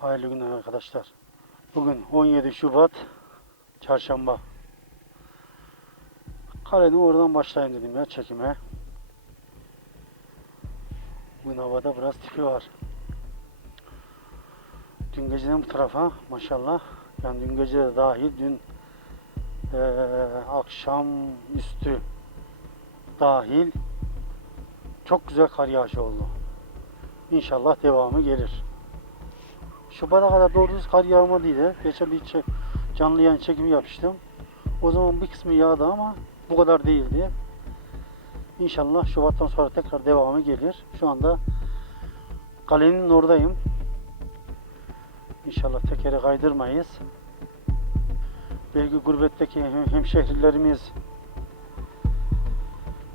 Hayırlı günler arkadaşlar. Bugün 17 Şubat Çarşamba. Kalenin oradan başlayayım dedim ya çekime. Bugün havada biraz tipi var. Dün geceden bu tarafa maşallah. Yani dün gece de dahil dün eee, akşam üstü dahil çok güzel kar yağışı oldu. İnşallah devamı gelir. Şubat'a kadar doğru düz kar yağmadıydı. Geçen bir çe- canlı yayın çekimi yapmıştım. O zaman bir kısmı yağdı ama bu kadar değildi. İnşallah Şubat'tan sonra tekrar devamı gelir. Şu anda kalenin oradayım. İnşallah tekeri kaydırmayız. Belki gurbetteki hem- hemşehrilerimiz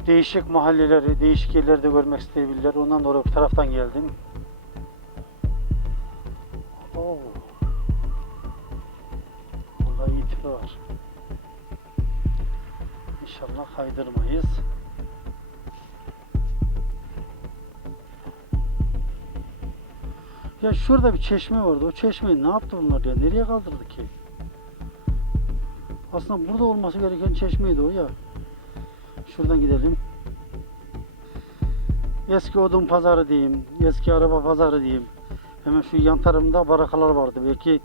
değişik mahalleleri, değişik yerleri de görmek isteyebilirler. Ondan dolayı bu taraftan geldim. İnşallah kaydırmayız. Ya şurada bir çeşme vardı. O çeşmeyi ne yaptı bunlar ya? Nereye kaldırdı ki? Aslında burada olması gereken çeşmeydi o ya. Şuradan gidelim. Eski odun pazarı diyeyim. Eski araba pazarı diyeyim. Hemen şu yan tarafında barakalar vardı. Belki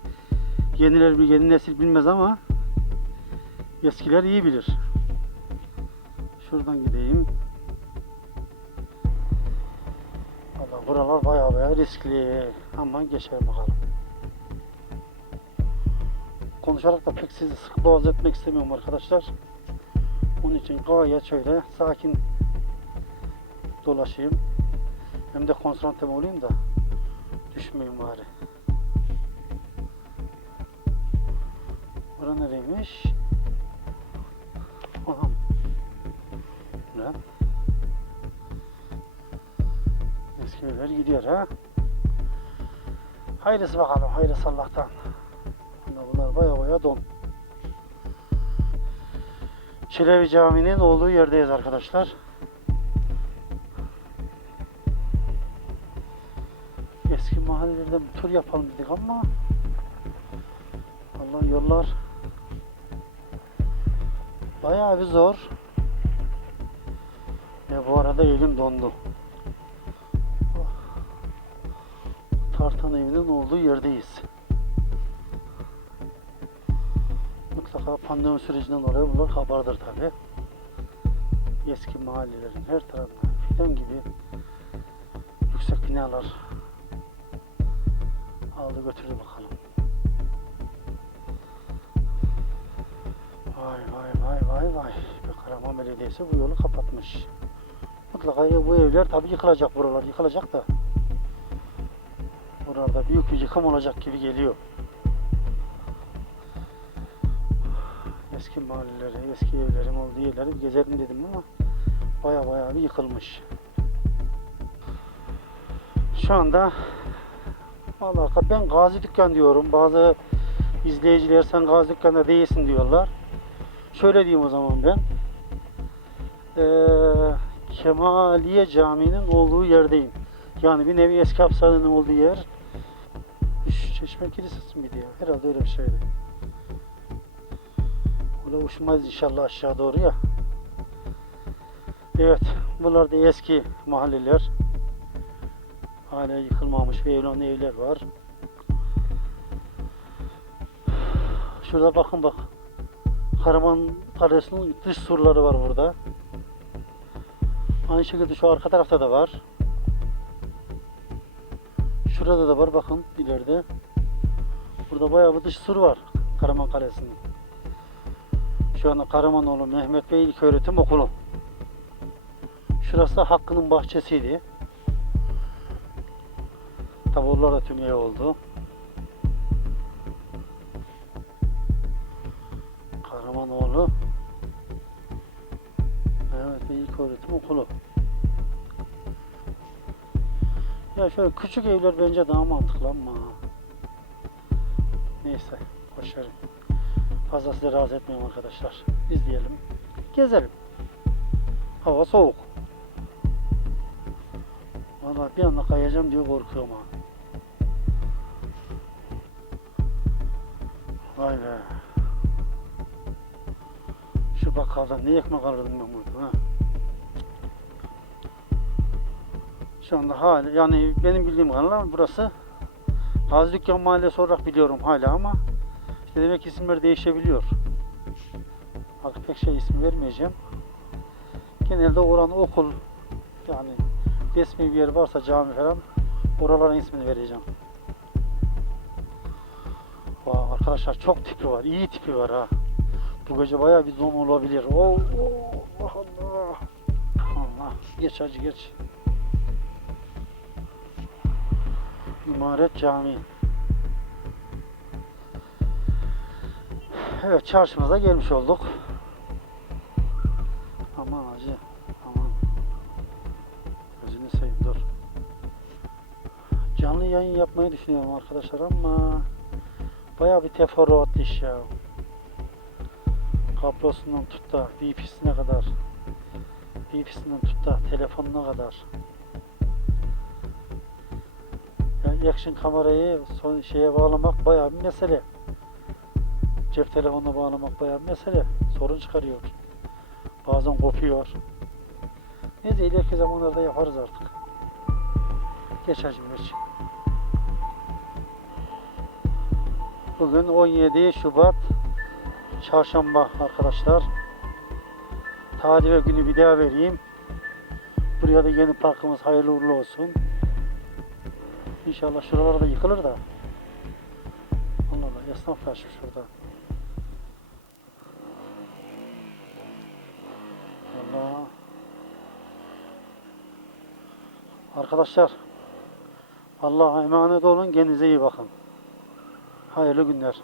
yeniler yeni nesil bilmez ama eskiler iyi bilir. Şuradan gideyim. Valla buralar baya baya riskli. Ama geçelim bakalım. Konuşarak da pek sizi sık boğaz etmek istemiyorum arkadaşlar. Onun için gayet şöyle sakin dolaşayım. Hem de konsantre olayım da düşmeyeyim bari. Bura nereymiş? Evler gidiyor ha. Hayırlısı bakalım, hayırlısı Allah'tan. Bunlar, bunlar baya baya don. Çelebi Camii'nin olduğu yerdeyiz arkadaşlar. Eski mahallelerde bir tur yapalım dedik ama Allah yollar bayağı bir zor. Ve bu arada elim dondu. Tartan evinin olduğu yerdeyiz. Mutlaka pandemi sürecinden dolayı bunlar haberdir tabi. Eski mahallelerin her tarafında fidan gibi yüksek binalar aldı götürdü bakalım. Vay vay vay vay vay. Karaman Belediyesi bu yolu kapatmış. Mutlaka bu evler tabi yıkılacak buralar yıkılacak da. Buralarda büyük bir yıkım olacak gibi geliyor. Eski mahalleleri, eski evlerin olduğu yerleri bir gezelim dedim ama baya baya bir yıkılmış. Şu anda Vallahi ben Gazi Dükkan diyorum. Bazı izleyiciler sen Gazi Dükkan'da değilsin diyorlar. Şöyle diyeyim o zaman ben. Ee, Kemaliye Camii'nin olduğu yerdeyim. Yani bir nevi eski hapishanenin olduğu yer. Çeşme Kilisesi miydi ya? Herhalde öyle bir şeydi. Öyle uçmayız inşallah aşağı doğru ya. Evet, bunlar da eski mahalleler. Hala yıkılmamış ve evlen evler var. Şurada bakın bak. Karaman Kalesi'nin dış surları var burada. Aynı şekilde şu arka tarafta da var. Şurada da var bakın ileride. Burada bayağı bir dış sur var Karaman Kalesi'nin. Şu anda Karamanoğlu Mehmet Bey İlköğretim Okulu. Şurası da Hakkı'nın bahçesiydi. Tabi onlar da tüm ev oldu. Karamanoğlu Evet ilk öğretim okulu. Ya şöyle küçük evler bence daha mantıklı ama neyse boşverin. Fazla sizi rahatsız etmeyeyim arkadaşlar. İzleyelim. Gezelim. Hava soğuk. Vallahi bir anda kayacağım diye korkuyorum ha. Vay be. Şu bakkaldan ne ekmek alırdım ben buradan ha. Şu anda hala yani benim bildiğim kadarıyla burası Gazi Dükkan Mahallesi olarak biliyorum hala ama işte demek isimler değişebiliyor. Artık pek şey isim vermeyeceğim. Genelde oranın okul yani resmi bir yer varsa cami falan oraların ismini vereceğim. Vay arkadaşlar çok tipi var. iyi tipi var ha. Bu gece bayağı bir zoom olabilir. Oo, oo, Allah Allah. Allah. Geç hacı geç. İmaret Camii. Evet çarşımıza gelmiş olduk. Aman hacı. Aman. Gözünü seveyim dur. Canlı yayın yapmayı düşünüyorum arkadaşlar ama Bayağı bir teferruatlı iş ya. Kablosundan tut da VP'sine kadar. VP'sinden tut da telefonuna kadar. Action kamerayı son şeye bağlamak bayağı bir mesele. Cep telefonuna bağlamak bayağı bir mesele. Sorun çıkarıyor. Bazen kopuyor. Neyse ileriki zamanlarda yaparız artık. Geç hacım geç. Bugün 17 Şubat Çarşamba arkadaşlar. Tarih ve günü bir daha vereyim. Buraya da yeni parkımız hayırlı uğurlu olsun. İnşallah şuralar da yıkılır da. Allah Allah esnaf kaçmış şurada. Allah. Arkadaşlar Allah'a emanet olun. Kendinize iyi bakın. Hayırlı günler.